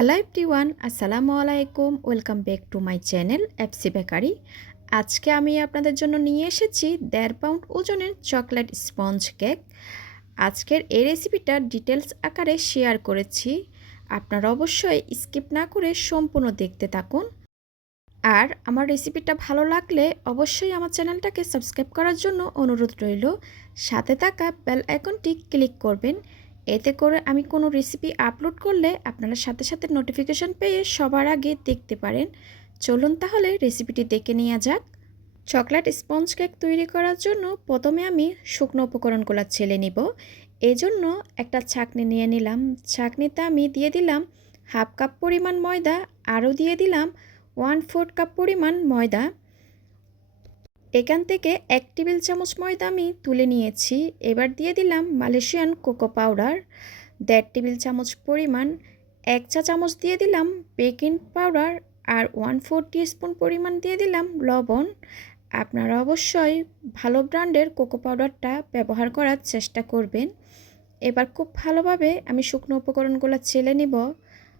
Hello everyone আসসালামু আলাইকুম welcome back to my channel FC bakery আজকে আমি আপনাদের জন্য নিয়ে এসেছি দেড় পাউন্ড ওজনের চকলেট স্পঞ্জ কেক আজকের এই রেসিপিটা ডিটেলস আকারে শেয়ার করেছি। আপনারা অবশ্যই স্কিপ না করে সম্পূর্ণ দেখতে থাকুন। আর আমার রেসিপিটা ভালো লাগলে অবশ্যই আমার চ্যানেলটাকে সাবস্ক্রাইব করার জন্য অনুরোধ রইল। সাথে থাকা বেল আইকনটি ক্লিক করবেন। এতে করে আমি কোনো রেসিপি আপলোড করলে আপনারা সাথে সাথে নোটিফিকেশন পেয়ে সবার আগে দেখতে পারেন। চলুন তাহলে রেসিপিটি দেখে নেওয়া যাক। চকলেট স্পঞ্জ কেক তৈরি করার জন্য প্রথমে আমি শুকনো উপকরণগুলো ছেলে নিব। এই জন্য একটা ছাকনি নিয়ে নিলাম। ছাকনিতে আমি দিয়ে দিলাম হাফ কাপ পরিমাণ ময়দা। আরও দিয়ে দিলাম ওয়ান ফোর্থ কাপ পরিমাণ ময়দা। এখান থেকে এক টেবিল চামচ ময়দা আমি তুলে নিয়েছি। এবার দিয়ে দিলাম মালয়েশিয়ান কোকো পাউডার। দেড় টেবিল চামচ পরিমাণ এক চা চামচ দিয়ে দিলাম বেকিং পাউডার আর ওয়ান ফোর স্পুন পরিমাণ দিয়ে দিলাম লবণ। আপনারা অবশ্যই ভালো ব্র্যান্ডের কোকো পাউডারটা ব্যবহার করার চেষ্টা করবেন। এবার খুব ভালোভাবে আমি শুকনো উপকরণগুলো ছেলে নিব।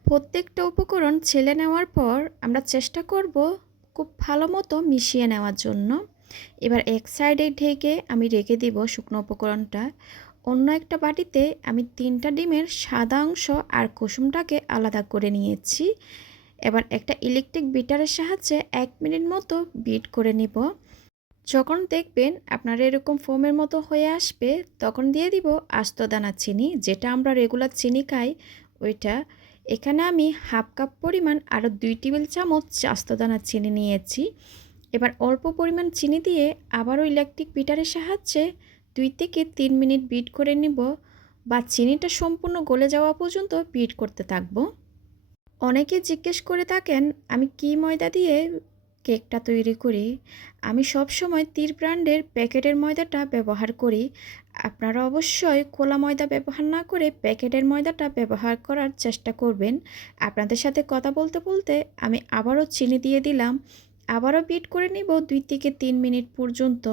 প্রত্যেকটা উপকরণ ছেলে নেওয়ার পর আমরা চেষ্টা করব খুব ভালো মতো মিশিয়ে নেওয়ার জন্য। এবার এক সাইডে ঢেকে আমি রেখে দিব শুকনো উপকরণটা। অন্য একটা বাটিতে আমি তিনটা ডিমের সাদা অংশ আর কুসুমটাকে আলাদা করে নিয়েছি। এবার একটা ইলেকট্রিক বিটারের সাহায্যে এক মিনিট মতো বিট করে নিব। যখন দেখবেন আপনার এরকম ফোমের মতো হয়ে আসবে, তখন দিয়ে দিব আস্ত দানা চিনি, যেটা আমরা রেগুলার চিনি খাই, ওইটা। এখানে আমি হাফ কাপ পরিমাণ আরও দুই টেবিল চামচ আস্ত দানা চিনি নিয়েছি। এবার অল্প পরিমাণ চিনি দিয়ে আবারও ইলেকট্রিক বিটারের সাহায্যে দুই থেকে তিন মিনিট বিট করে নিব বা চিনিটা সম্পূর্ণ গলে যাওয়া পর্যন্ত বিট করতে থাকব। অনেকে জিজ্ঞেস করে থাকেন, আমি কি ময়দা দিয়ে কেকটা তৈরি করি? আমি সব সময় তীর ব্র্যান্ডের প্যাকেটের ময়দাটা ব্যবহার করি। আপনারা অবশ্যই খোলা ময়দা ব্যবহার না করে প্যাকেটের ময়দাটা ব্যবহার করার চেষ্টা করবেন। আপনাদের সাথে কথা বলতে বলতে আমি আবারও চিনি দিয়ে দিলাম। আবারও বিট করে নিব দুই থেকে তিন মিনিট পর্যন্ত।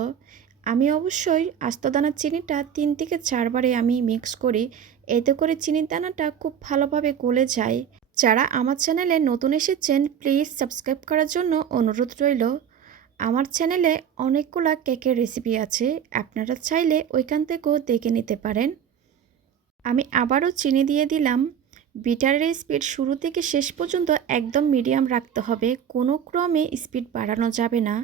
আমি অবশ্যই আস্ত দানার চিনিটা তিন থেকে চারবারে আমি মিক্স করি। এতে করে চিনির দানাটা খুব ভালোভাবে গলে যায়। যারা আমার চ্যানেলে নতুন এসেছেন প্লিজ সাবস্ক্রাইব করার জন্য অনুরোধ রইল। আমার চ্যানেলে অনেকগুলো কেকের রেসিপি আছে, আপনারা চাইলে ওইখান থেকেও দেখে নিতে পারেন। আমি আবারও চিনি দিয়ে দিলাম। বিটারের স্পিড শুরু থেকে শেষ পর্যন্ত একদম মিডিয়াম রাখতে হবে। কোনো ক্রমে স্পিড বাড়ানো যাবে না।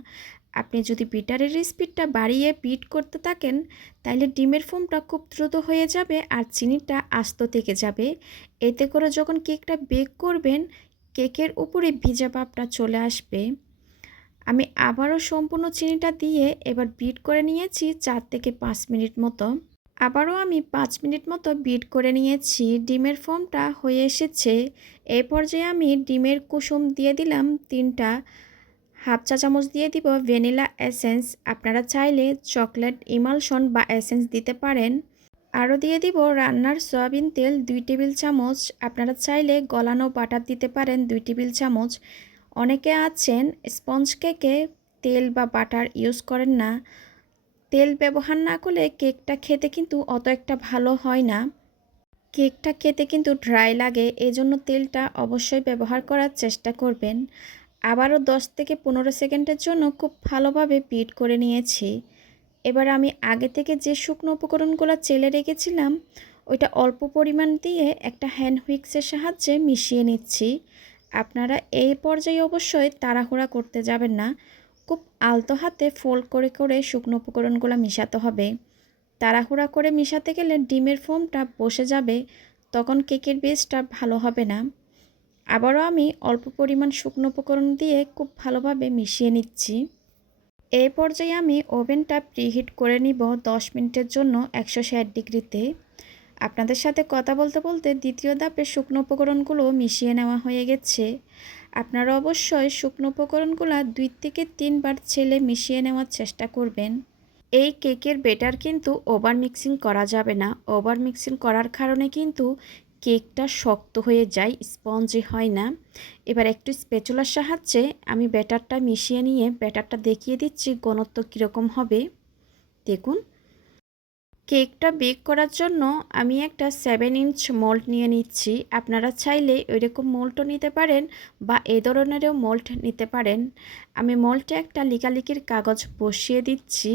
আপনি যদি বিটারের স্পিডটা বাড়িয়ে বিট করতে থাকেন তাহলে ডিমের ফোমটা খুব দ্রুত হয়ে যাবে আর চিনিটা আস্ত থেকে যাবে। এতে করে যখন কেকটা বেক করবেন, কেকের উপরে ভিজা ভাবটা চলে আসবে। আমি আবারও সম্পূর্ণ চিনিটা দিয়ে এবার বিট করে নিয়েছি চার থেকে পাঁচ মিনিট মতো। আবারও আমি পাঁচ মিনিট মতো বিট করে নিয়েছি। ডিমের ফোমটা হয়ে এসেছে। এই পর্যায়ে আমি ডিমের কুসুম দিয়ে দিলাম তিনটা। হাফ চা চামচ দিয়ে দিব ভ্যানিলা এসেন্স। আপনারা চাইলে চকলেট, ইমালশন বা এসেন্স দিতে পারেন। আরও দিয়ে দিব রান্নার সয়াবিন তেল দুই টেবিল চামচ। আপনারা চাইলে গলানো বাটার দিতে পারেন দুই টেবিল চামচ। অনেকে আছেন স্পঞ্জ কেকে তেল বা বাটার ইউজ করেন না। তেল ব্যবহার না করলে কেকটা খেতে কিন্তু অত একটা ভালো হয় না। কেকটা খেতে কিন্তু ড্রাই লাগে, এজন্য তেলটা অবশ্যই ব্যবহার করার চেষ্টা করবেন। আবারও দশ থেকে পনেরো সেকেন্ডের জন্য খুব ভালোভাবে পিট করে নিয়েছি। এবার আমি আগে থেকে যে শুকনো উপকরণগুলো চেলে রেখেছিলাম, ওইটা অল্প পরিমাণ দিয়ে একটা হ্যান্ড হুইক্সের সাহায্যে মিশিয়ে নিচ্ছি। আপনারা এই পর্যায়ে অবশ্যই তাড়াহুড়া করতে যাবেন না। খুব আলতো হাতে ফোল্ড করে করে শুকনো উপকরণগুলো মিশাতে হবে। তাড়াহুড়া করে মিশাতে গেলে ডিমের ফোমটা বসে যাবে, তখন কেকের বেসটা ভালো হবে না। আবারও আমি অল্প পরিমাণ শুকনো উপকরণ দিয়ে খুব ভালোভাবে মিশিয়ে নিচ্ছি। এই পর্যায়ে আমি ওভেনটা প্রিহিট করে নিব দশ মিনিটের জন্য একশো ষাট ডিগ্রিতে। আপনাদের সাথে কথা বলতে বলতে দ্বিতীয় ধাপে শুকনো উপকরণগুলো মিশিয়ে নেওয়া হয়ে গেছে। আপনারা অবশ্যই শুকনো উপকরণগুলো দুই থেকে তিনবার ছেলে মিশিয়ে নেওয়ার চেষ্টা করবেন। এই কেকের বেটার কিন্তু ওভার মিক্সিং করা যাবে না। ওভার মিক্সিং করার কারণে কিন্তু কেকটা শক্ত হয়ে যায়, স্পঞ্জি হয় না। এবার একটু স্পেচুলার সাহায্যে আমি ব্যাটারটা মিশিয়ে নিয়ে ব্যাটারটা দেখিয়ে দিচ্ছি, ঘনত্ব কীরকম হবে। দেখুন। কেকটা বেক করার জন্য আমি একটা সেভেন ইঞ্চ মোল্ড নিয়ে নিচ্ছি। আপনারা চাইলে ওইরকম মোল্ডও নিতে পারেন বা এ ধরনেরও মোল্ড নিতে পারেন। আমি মোল্ডে একটা লিকালিকির কাগজ বসিয়ে দিচ্ছি।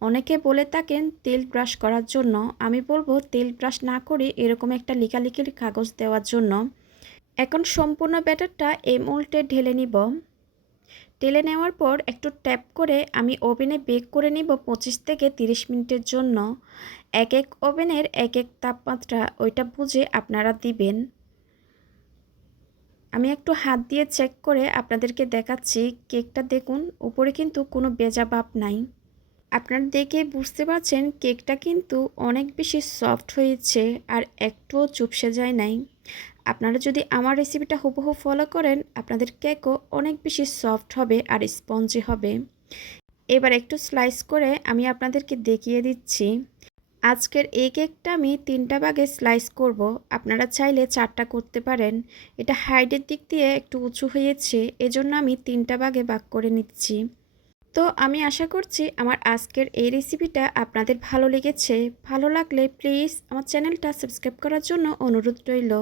অনেকে বলে থাকেন তেল ব্রাশ করার জন্য। আমি বলব তেল ব্রাশ না করে এরকম একটা লিকালিকির কাগজ দেওয়ার জন্য। এখন সম্পূর্ণ ব্যাটারটা এই মোল্ডে ঢেলে নিব। ঢেলে নেওয়ার পর একটু ট্যাপ করে আমি ওভেনে বেক করে নিব পঁচিশ থেকে তিরিশ মিনিটের জন্য। এক এক ওভেনের এক এক তাপমাত্রা, ওইটা বুঝে আপনারা দিবেন। আমি একটু হাত দিয়ে চেক করে আপনাদেরকে দেখাচ্ছি, কেকটা দেখুন, উপরে কিন্তু কোনো বেজা ভাব নাই। আপনারা দেখে বুঝতে পারছেন, কেকটা কিন্তু অনেক বেশি সফট হয়েছে আর একটুও চুপসে যায় নাই। আপনারা যদি আমার রেসিপিটা হুবহু ফলো করেন, আপনাদের কেকও অনেক বেশি সফট হবে আর স্পঞ্জি হবে। এবার একটু স্লাইস করে আমি আপনাদেরকে দেখিয়ে দিচ্ছি। আজকের এই কেকটা আমি তিনটা ভাগে স্লাইস করব। আপনারা চাইলে চারটা করতে পারেন। এটা হাইডের দিক দিয়ে একটু উঁচু হয়েছে, এজন্য আমি তিনটা ভাগে ভাগ করে নিচ্ছি। তো আমি আশা করছি আমার আজকের এই রেসিপিটা আপনাদের ভালো লেগেছে। ভালো লাগলে প্লিজ আমার চ্যানেলটা সাবস্ক্রাইব করার জন্য অনুরোধ রইল।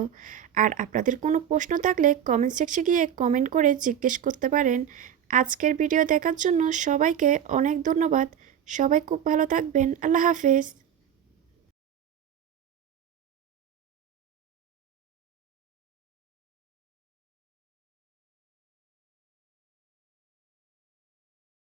আর আপনাদের কোনো প্রশ্ন থাকলে কমেন্ট সেকশে গিয়ে কমেন্ট করে জিজ্ঞেস করতে পারেন। আজকের ভিডিও দেখার জন্য সবাইকে অনেক ধন্যবাদ। সবাই খুব ভালো থাকবেন। আল্লাহ হাফেজ।